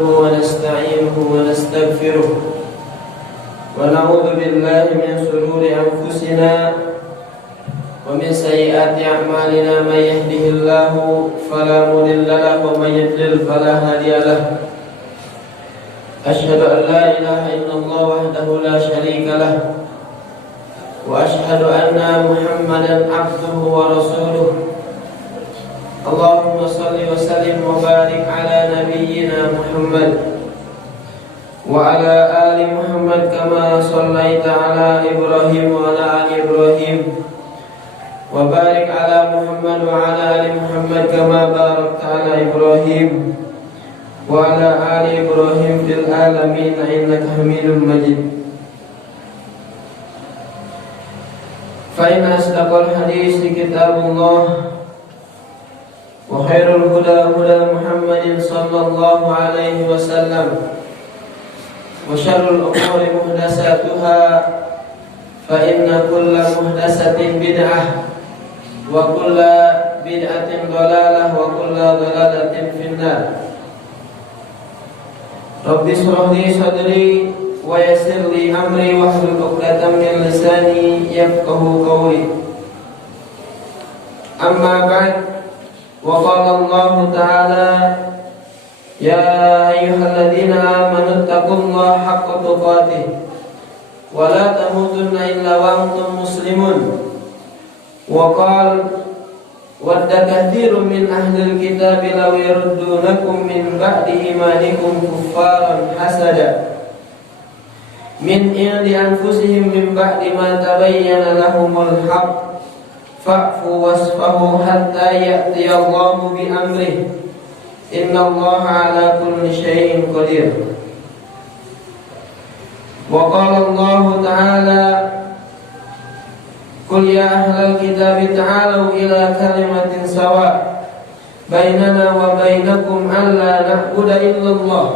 ونستعينه ونستغفره ونعوذ بالله من شرور أنفسنا ومن سيئات أعمالنا. من يهده الله فلا مضل له ومن يضلل فلا هادي له. أشهد أن لا إله إلا الله وحده لا شريك له وأشهد أن محمدا عبده ورسوله. اللهم صل وسلم وبارك على نبينا محمد وعلى آل محمد كما صليت على إبراهيم وعلى آل إبراهيم وبارك على محمد وعلى آل محمد كما باركت على إبراهيم وعلى آل إبراهيم في العالمين إنك حميد مجيد. فإن أصدق الحديث كتاب الله وخير الهدى هدى محمد صلى الله عليه وسلم وشر الأمور محدثاتها فإن كل محدثة بدعة وكل بدعة ضلالة وكل ضلالة في النار. رب اشرح لي صدري ويسر لي أمري واحلل عقدة من لساني يفقهوا قولي. أما بعد، وقال الله تعالى: يا أيها الذين آمنوا اتقوا الله حق تقاته ولا تموتن إلا وأنتم مسلمون. وقال: ود كثير من أهل الكتاب لو يردونكم من بعد إيمانكم كفارا حسدا من عند أنفسهم من بعد ما تبين لهم الحق فاعفوا واصفحوا حتى يأتي الله بأمره إن الله على كل شيء قدير. وقال الله تعالى: قل يا أهل الكتاب تعالوا إلى كلمة سواء بيننا وبينكم ألا نعبد إلا الله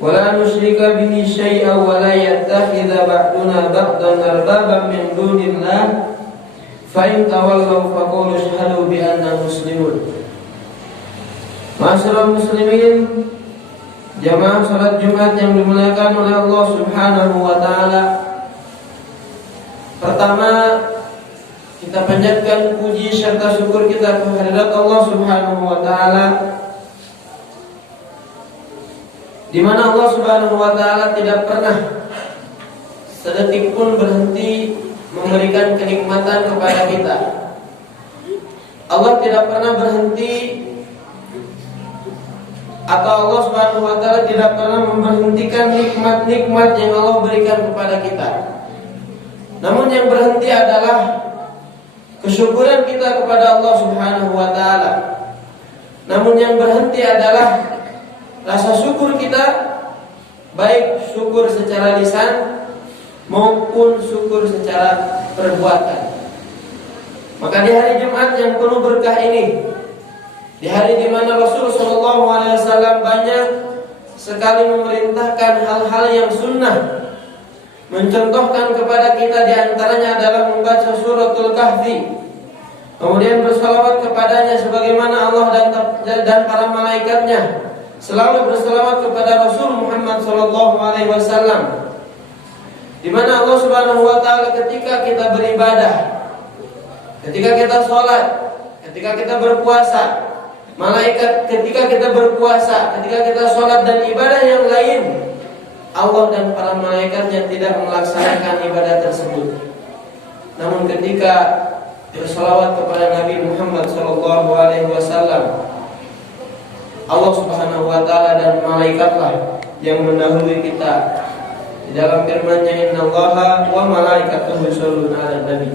ولا نشرك به شيئا ولا يتخذ بعضنا بعضا أربابا من دون الله فإن تولوا فقولوا اشهدوا بأننا مسلمون. Ma'asyiral muslimin, jamaah salat Jumat yang dimuliakan oleh Allah Subhanahu wa taala. Pertama, kita panjatkan puji serta syukur kita kehadirat Allah Subhanahu wa taala, di mana Allah Subhanahu wa taala tidak pernah sedetik pun berhenti memberikan kenikmatan kepada kita. Allah tidak pernah berhenti, atau Allah Subhanahu wa taala tidak pernah memberhentikan nikmat-nikmat yang Allah berikan kepada kita. Namun yang berhenti adalah kesyukuran kita kepada Allah Subhanahu wa taala. Namun yang berhenti adalah rasa syukur kita, baik syukur secara lisan maupun syukur secara perbuatan. Maka di hari Jumat yang penuh berkah ini, di hari di mana Rasul sallallahu alaihi wasallam banyak sekali memerintahkan hal-hal yang sunnah, mencontohkan kepada kita, di antaranya adalah membaca suratul Kahfi, kemudian bersalawat kepadanya sebagaimana Allah dan para malaikatnya selalu bersalawat kepada Rasul Muhammad sallallahu alaihi wasallam. Di mana Allah Subhanahu wa taala ketika kita beribadah, ketika kita sholat, ketika kita berpuasa, malaikat ketika kita berpuasa, ketika kita sholat dan ibadah yang lain, Allah dan para malaikatnya tidak melaksanakan ibadah tersebut. Namun ketika bersalawat kepada Nabi Muhammad sallallahu alaihi wasallam, Allah Subhanahu wa taala dan malaikatlah yang mendahului kita. Di dalam firman-Nya, innallaha wa malaikatahu yusholluna 'alan nabi.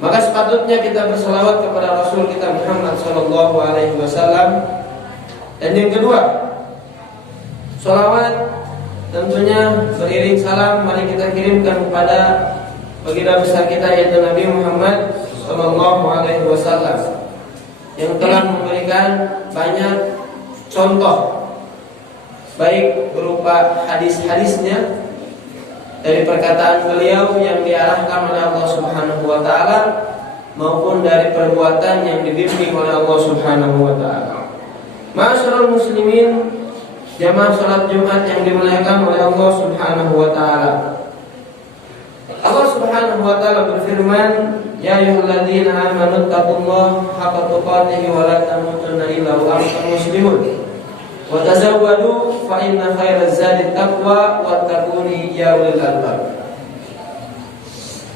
Maka sepatutnya kita berselawat kepada Rasul kita Muhammad sallallahu alaihi wasallam. Dan yang kedua, selawat tentunya beriring salam mari kita kirimkan kepada baginda besar kita, yaitu Nabi Muhammad sallallahu alaihi wasallam, yang telah memberikan banyak contoh, baik berupa hadis-hadisnya dari perkataan beliau yang diarahkan oleh Allah Subhanahu wa taala maupun dari perbuatan yang dibimbing oleh Allah Subhanahu wa taala. Ma'asyiral muslimin, jamaah salat Jumat yang dimuliakan oleh Allah Subhanahu wa taala. Allah Subhanahu wa taala berfirman, "Ya ayyuhalladzina amanu taqullaha haqqa tuqatih wa la tamutunna illa wa antum muslimun. Wa tazawwadu fa inna khairaz zadi taqwa wattaquni ya ulil albab."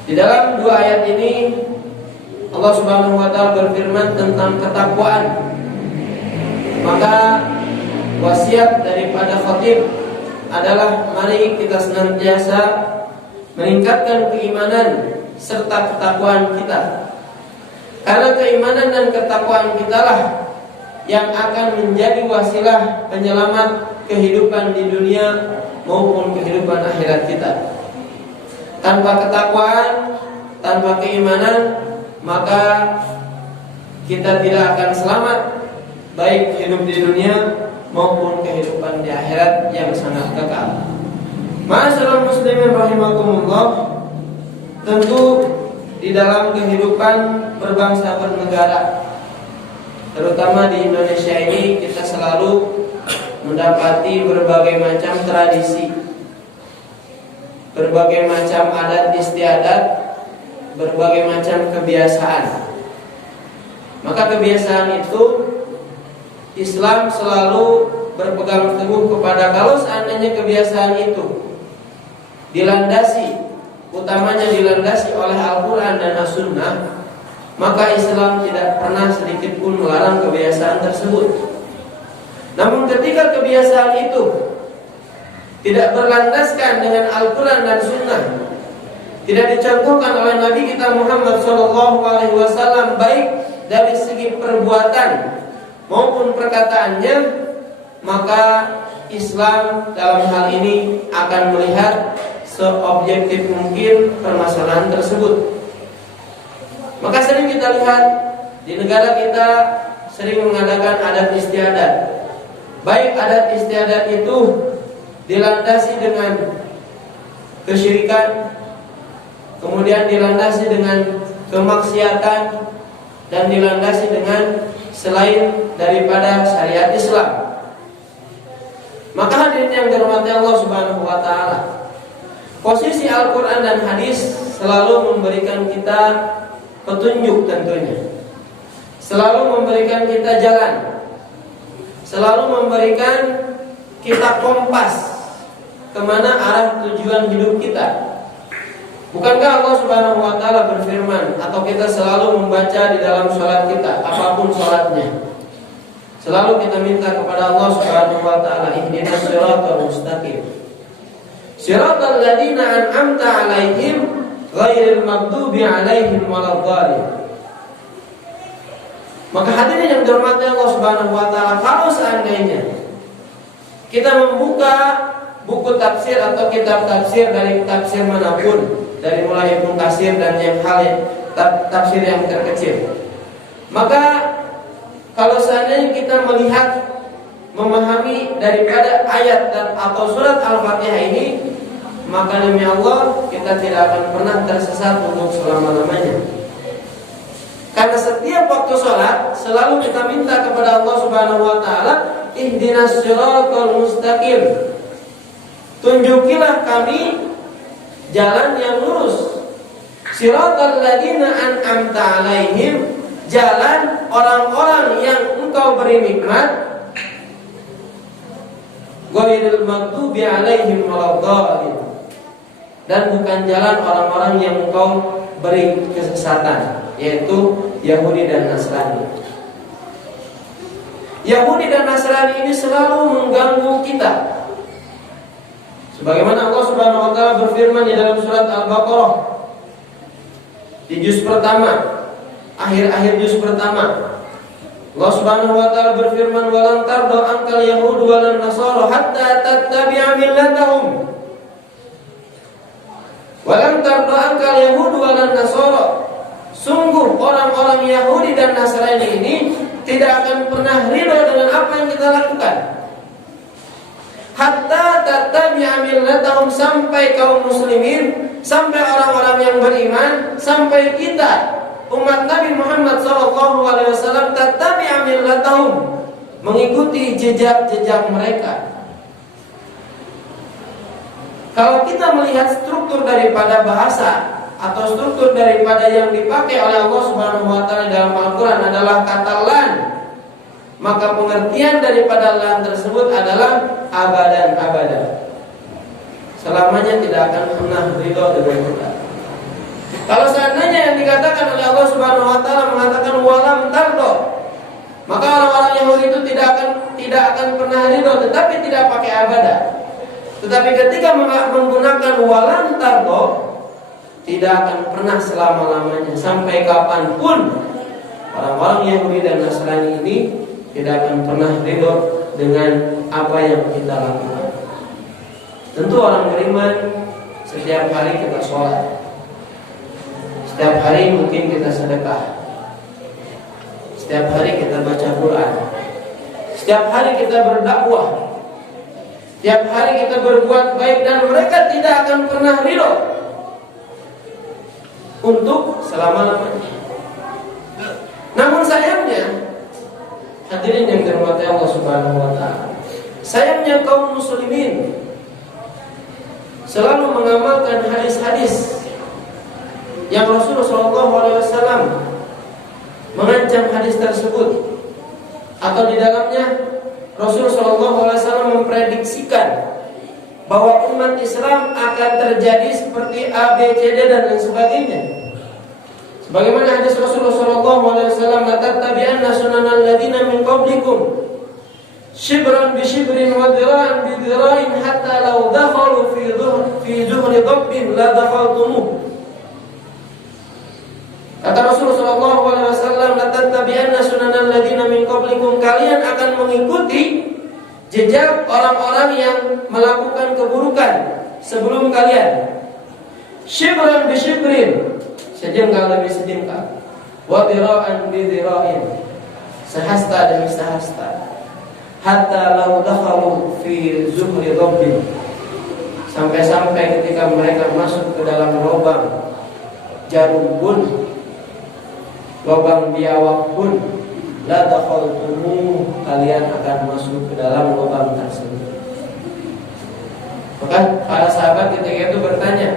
Di dalam dua ayat ini Allah Subhanahu wa taala berfirman tentang ketakwaan. Maka wasiat daripada khatib adalah mari kita senantiasa meningkatkan keimanan serta ketakwaan kita. Karena keimanan dan ketakwaan kitalah yang akan menjadi wasilah penyelamat kehidupan di dunia maupun kehidupan akhirat kita. Tanpa ketakwaan, tanpa keimanan, maka kita tidak akan selamat, baik hidup di dunia maupun kehidupan di akhirat yang sangat kekal. Ma'asyiral muslimin rahimakumullah, tentu di dalam kehidupan berbangsa bernegara, terutama di Indonesia ini, kita selalu mendapati berbagai macam tradisi, berbagai macam adat istiadat, berbagai macam kebiasaan. Maka kebiasaan itu Islam selalu berpegang teguh kepada, kalau seandainya kebiasaan itu dilandasi, utamanya dilandasi oleh Al-Quran dan As-Sunnah, maka Islam tidak pernah sedikit pun melarang kebiasaan tersebut. Namun ketika kebiasaan itu tidak berlandaskan dengan Al-Quran dan Sunnah, tidak dicontohkan oleh Nabi kita Muhammad SAW, baik dari segi perbuatan maupun perkataannya, maka Islam dalam hal ini akan melihat seobjektif mungkin permasalahan tersebut. Maka sering kita lihat di negara kita sering mengadakan adat istiadat. Baik adat istiadat itu dilandasi dengan kesyirikan, kemudian dilandasi dengan kemaksiatan, dan dilandasi dengan selain daripada syariat Islam. Maka hadirin yang dirahmati Allah Subhanahu wa taala, posisi Al-Quran dan hadis selalu memberikan kita petunjuk tentunya, selalu memberikan kita jalan, selalu memberikan kita kompas kemana arah tujuan hidup kita. Bukankah Allah Subhanahu wa taala berfirman, atau kita selalu membaca di dalam sholat kita, apapun sholatnya, selalu kita minta kepada Allah Subhanahu wa taala, ihdinas siratal mustaqim, siratal ladzina an'amta 'alaihim ghairil maghdubi 'alaihim waladdallin. Maka hadirin yang dirahmati Allah Subhanahu wa taala, kalau seandainya kita membuka buku tafsir atau kitab tafsir dari tafsir manapun, dari mulai Ibnu Katsir dan yang tafsir yang terkecil, maka kalau seandainya kita melihat, memahami daripada ayat atau surat Al-Fatihah ini, maka demi Allah kita tidak akan pernah tersesat untuk selama-lamanya. Karena setiap waktu sholat selalu kita minta kepada Allah Subhanahu wa taala, ihdinas siratal mustaqim, tunjukilah kami jalan yang lurus. Siratal ladzina an'amta 'alaihim, jalan orang-orang yang Engkau beri nikmat, ghairil maghdubi 'alaihim waladdallin, dan bukan jalan orang-orang yang Engkau beri kesesatan, yaitu Yahudi dan Nasrani. Yahudi dan Nasrani ini selalu mengganggu kita. Sebagaimana Allah Subhanahu wa taala berfirman di dalam surat Al-Baqarah di juz pertama, akhir-akhir juz pertama, Allah Subhanahu wa taala berfirman, "Walan tarda ankal yahud walan nasara hatta tattabi'a millatahum." Walan tarda ankal yahud walan nasara, sungguh orang-orang Yahudi dan Nasrani ini tidak akan pernah ridha dengan apa yang kita lakukan. Hatta tattabi'a millatahum, sampai kaum muslimin, sampai orang-orang yang beriman, sampai kita umat Nabi Muhammad SAW tattabi'a millatahum, mengikuti jejak-jejak mereka, Kalau kita melihat struktur daripada bahasa atau struktur daripada yang dipakai oleh Allah Subhanahu wa taala dalam Al-Qur'an adalah kata lan, maka pengertian daripada lan tersebut adalah abadan. Selamanya tidak akan pernah ridho dengan kita. Kalau seandainya yang dikatakan oleh Allah Subhanahu wa taala mengatakan walam tardo, maka orang-orang Yahudi itu tidak akan pernah ridho, tetapi tidak pakai abadan. Tetapi ketika menggunakan walam tardo, tidak akan pernah selama-lamanya, sampai kapanpun orang-orang Yahudi dan Nasrani ini tidak akan pernah ridho dengan apa yang kita lakukan. Tentu orang beriman setiap hari kita sholat, setiap hari mungkin kita sedekah, setiap hari kita baca Quran, setiap hari kita berdakwah, setiap hari kita berbuat baik, dan mereka tidak akan pernah ridho untuk selama-lamanya. Namun sayangnya, hadirin yang dirahmati Allah Subhanahu wa taala, sayangnya kaum muslimin selalu mengamalkan hadis-hadis yang Rasulullah SAW mengancam hadis tersebut, atau di dalamnya Rasulullah SAW memprediksikan bahwa umat Islam akan terjadi seperti A, B, C, D dan lain sebagainya. Sebagaimana hadis Rasulullah SAW, "La tattabi'anna sunanal ladzina min qablikum shibran bi shibrin wa dhira'an bi dhira'in hatta law dakhalu fi zuhri dhabbin la dakhaltumuh." Kata Rasulullah SAW, "La tattabi'anna sunanal ladzina min qablikum," kalian akan mengikuti jejak orang-orang yang melakukan keburukan sebelum kalian. Shibran bi shibrin, sejengkal demi sejengkal, wa dhira'an bi dhira'in, sehasta demi sehasta, hatta law dakhalu fi zuhri dhabbin, sampai-sampai ketika mereka masuk ke dalam lubang jarum pun, lubang biawak pun, la dakhaltumu, kalian akan masuk ke dalam lubang tersebut. Maka para sahabat ketika itu bertanya,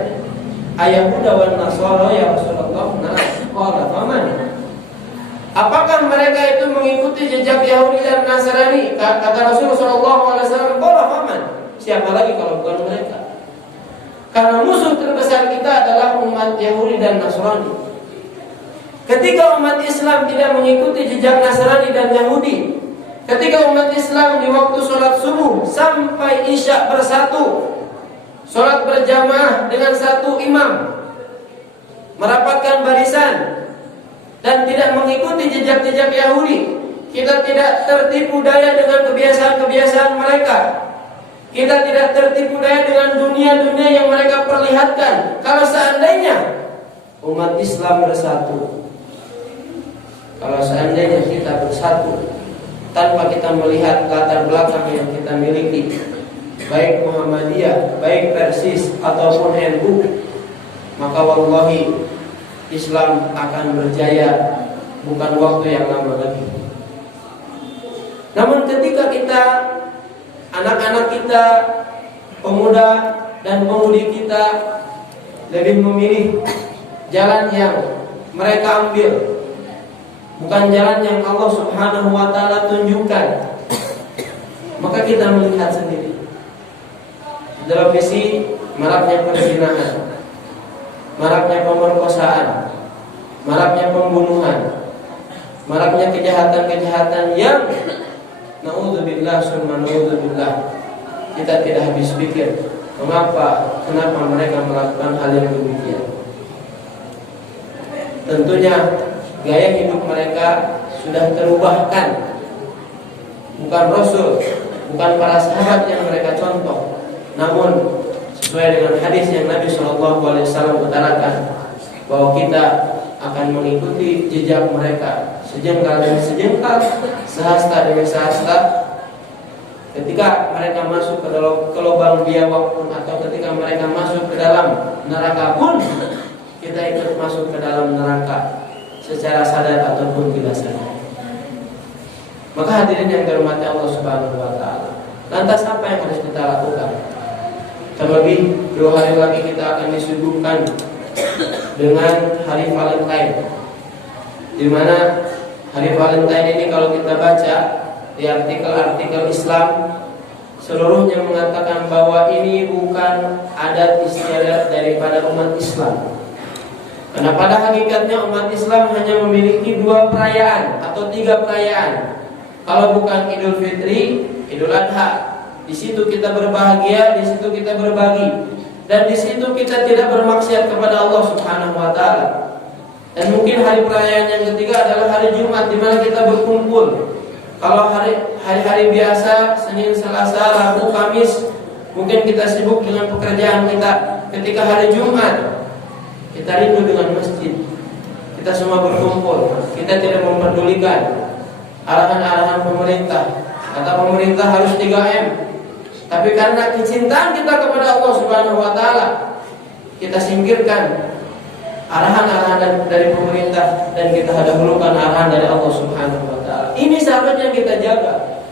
Ayahuda wan Nasara ya Rasulullah? Nah, qala faman? Apakah mereka itu mengikuti jejak Yahudi dan Nasrani? Kata Rasulullah SAW, qala faman? Siapa lagi kalau bukan mereka? Karena musuh terbesar kita adalah umat Yahudi dan Nasrani. Ketika umat Islam tidak mengikuti jejak Nasrani dan Yahudi, ketika umat Islam di waktu sholat subuh sampai isya bersatu, sholat berjamaah dengan satu imam, merapatkan barisan, dan tidak mengikuti jejak-jejak Yahudi, kita tidak tertipu daya dengan kebiasaan-kebiasaan mereka, kita tidak tertipu daya dengan dunia-dunia yang mereka perlihatkan. Kalau seandainya umat Islam bersatu, kalau seandainya kita bersatu tanpa kita melihat latar belakang yang kita miliki, baik Muhammadiyah, baik Persis ataupun NU, maka wallahi Islam akan berjaya bukan waktu yang lama lagi. Namun ketika kita, anak-anak kita, pemuda dan pemudi kita lebih memilih jalan yang mereka ambil, bukan jalan yang Allah Subhanahu wa taala tunjukkan, maka kita melihat sendiri televisi maraknya perzinahan, maraknya pemerkosaan, maraknya pembunuhan, maraknya kejahatan-kejahatan yang naudzubillah summa naudzubillah, kita tidak habis pikir kenapa mereka melakukan hal yang demikian. Tentunya gaya hidup mereka sudah terubahkan. Bukan Rasul, bukan para sahabat yang mereka contoh, namun sesuai dengan hadis yang Nabi SAW utarakan, bahwa kita akan mengikuti jejak mereka sejengkal demi sejengkal, sehasta demi sehasta. Ketika mereka masuk ke lubang biawak pun, atau ketika mereka masuk ke dalam neraka pun, kita ikut masuk ke dalam neraka secara sadar ataupun tidak sadar. Maka hadirin yang dirahmati Allah Subhanahu wa taala, lantas apa yang harus kita lakukan? Terlebih 2 hari lagi kita akan disuguhkan dengan hari Valentine, di mana hari Valentine ini kalau kita baca di artikel-artikel Islam, seluruhnya mengatakan bahwa ini bukan adat istiadat daripada umat Islam. Karena pada hakikatnya umat Islam hanya memiliki 2 perayaan atau 3 perayaan. Kalau bukan Idul Fitri, Idul Adha. Di situ kita berbahagia, di situ kita berbagi, dan di situ kita tidak bermaksiat kepada Allah Subhanahu wa taala. Dan mungkin hari perayaan yang ketiga adalah hari Jumat, di mana kita berkumpul. Kalau hari-hari biasa, Senin, Selasa, Rabu, Kamis, mungkin kita sibuk dengan pekerjaan kita. Ketika hari Jumat, kita rindu dengan masjid. Kita semua berkumpul. Kita tidak memperdulikan arahan-arahan pemerintah. Kata pemerintah harus 3M. Tapi karena kecintaan kita kepada Allah Subhanahu wa taala, kita singkirkan arahan-arahan dari pemerintah dan kita dahulukan arahan dari Allah Subhanahu wa taala. Ini seharusnya kita jaga.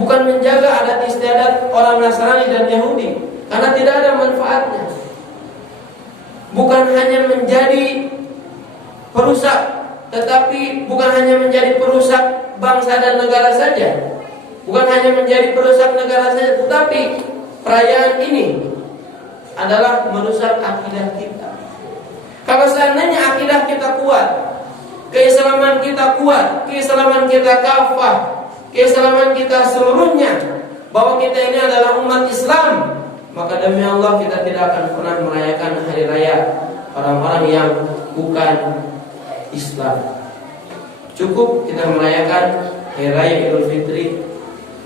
Bukan menjaga adat istiadat orang Nasrani dan Yahudi, karena tidak ada manfaatnya. Bukan hanya menjadi perusak, tetapi bukan hanya menjadi perusak bangsa dan negara saja. Bukan hanya menjadi perusak negara saja, tetapi perayaan ini adalah merusak akidah kita. Kalau seandainya akidah kita kuat, keislaman kita kuat, keislaman kita kafah, keislaman kita seluruhnya, bahwa kita ini adalah umat Islam, maka demi Allah kita tidak akan pernah merayakan hari raya orang-orang yang bukan Islam. Cukup kita merayakan hari raya Idul Fitri,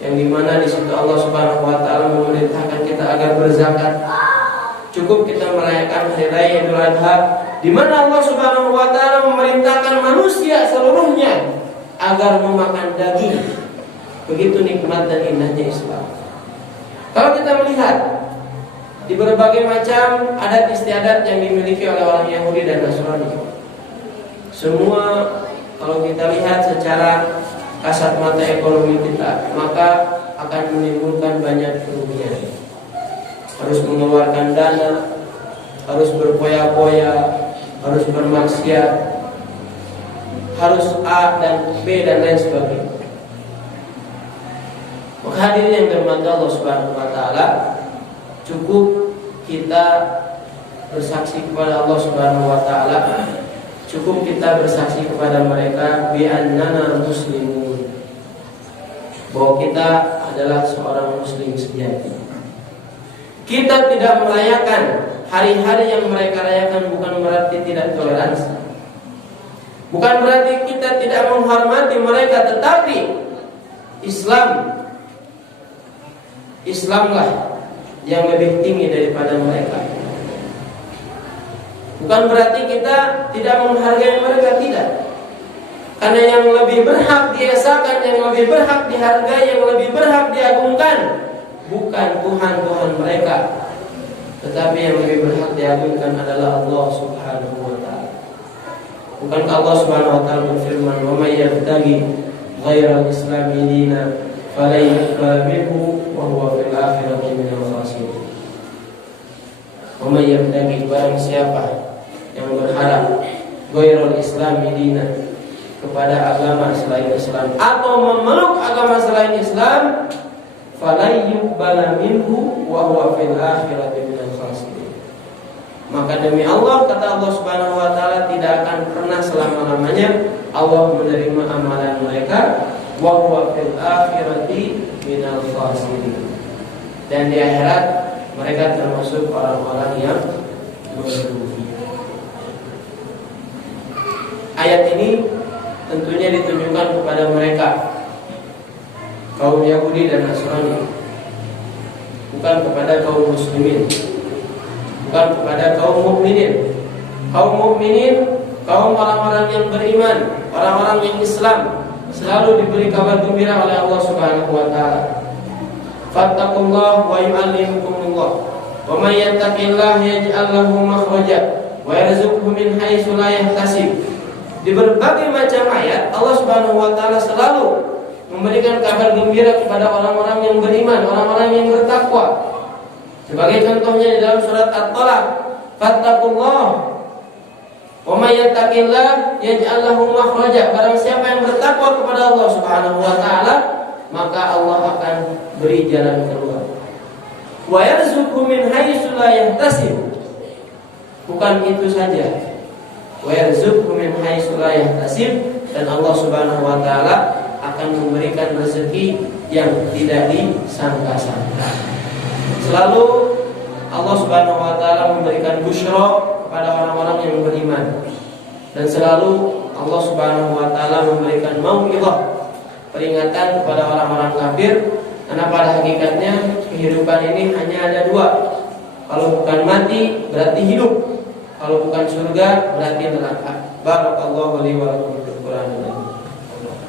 yang dimana di situ Allah Subhanahu wa taala memerintahkan kita agar berzakat. Cukup kita merayakan hari raya Idul Adha, di mana Allah Subhanahu wa taala memerintahkan manusia seluruhnya agar memakan daging. Begitu nikmat dan indahnya Islam. Kalau kita melihat di berbagai macam adat istiadat yang dimiliki oleh orang Yahudi dan Nasrani, semua kalau kita lihat secara kasat mata ekonomi kita, maka akan menimbulkan banyak kerugian. Harus mengeluarkan dana, harus berpoya-poya, harus bermaksiat, harus A dan B dan lain sebagainya. Maka hadirin yang dirahmati Allah Subhanahu wa taala, cukup kita bersaksi kepada Allah Subhanahu wa taala, cukup kita bersaksi kepada mereka bi annana muslimun, bahwa kita adalah seorang muslim sejati. Kita tidak merayakan hari-hari yang mereka rayakan, bukan berarti tidak toleransi, bukan berarti kita tidak menghormati mereka, tetapi Islamlah yang lebih tinggi daripada mereka. Bukan berarti kita tidak menghargai mereka, tidak. Karena yang lebih berhak diesakan, yang lebih berhak dihargai, yang lebih berhak diagungkan bukan Tuhan mereka, tetapi yang lebih berhak diagungkan adalah Allah Subhanahu wa taala. Bukankah Allah Subhanahu wa taala berfirman, "Wa may yabtaghi ghairal islami dinan falan yuqbal minhu wa huwa fil akhirati minal khasirin." Wa may yabtaghi, barang siapa yang berharap ghairal islami dinan, kepada agama selain Islam, atau memeluk agama selain Islam, falan yuqbal minhu wa huwa fil akhirati minal khasirin, maka demi Allah, kata Allah Subhanahu wa taala, tidak akan pernah selama-lamanya Allah menerima amalan mereka, wa huwa fil akhirati minal khasirin, dan di akhirat mereka termasuk orang-orang yang merugi. Ayat ini tentunya ditunjukkan kepada mereka, kaum Yahudi dan Nasrani, bukan kepada kaum muslimin, bukan kepada kaum mukminin. Kaum mukminin, kaum orang-orang yang beriman, orang-orang yang Islam, selalu diberi kabar gembira oleh Allah Subhanahu wa taala. Fattaqullah wa yu'allimukumullah. Wa may yattaqillaha yaj'al lahu makhraja wa yarzuqhu min haitsu la yahtasib. Di berbagai macam ayat Allah Subhanahu wa taala selalu memberikan kabar gembira kepada orang-orang yang beriman, orang-orang yang bertakwa, Sebagai contohnya di dalam surat At-Talaq, fattaqullah wa may yattaqillah yaj'al lahu makhraja. Barang siapa yang bertakwa kepada Allah Subhanahu wa taala, maka Allah akan beri jalan keluar. Wa yarzuqhu min haitsu la yahtasib. Bukan itu saja. Wa yarzuqhu min haitsu la yahtasib, dan Allah Subhanahu wa taala akan memberikan rezeki yang tidak disangka-sangka. Selalu Allah Subhanahu wa taala memberikan busyra kepada orang-orang yang beriman, dan selalu Allah Subhanahu wa taala memberikan mau'izah, peringatan kepada orang-orang kafir, karena pada hakikatnya kehidupan ini hanya ada dua. Kalau bukan mati berarti hidup, kalau bukan surga berarti neraka. Barakallahu li wa lakum.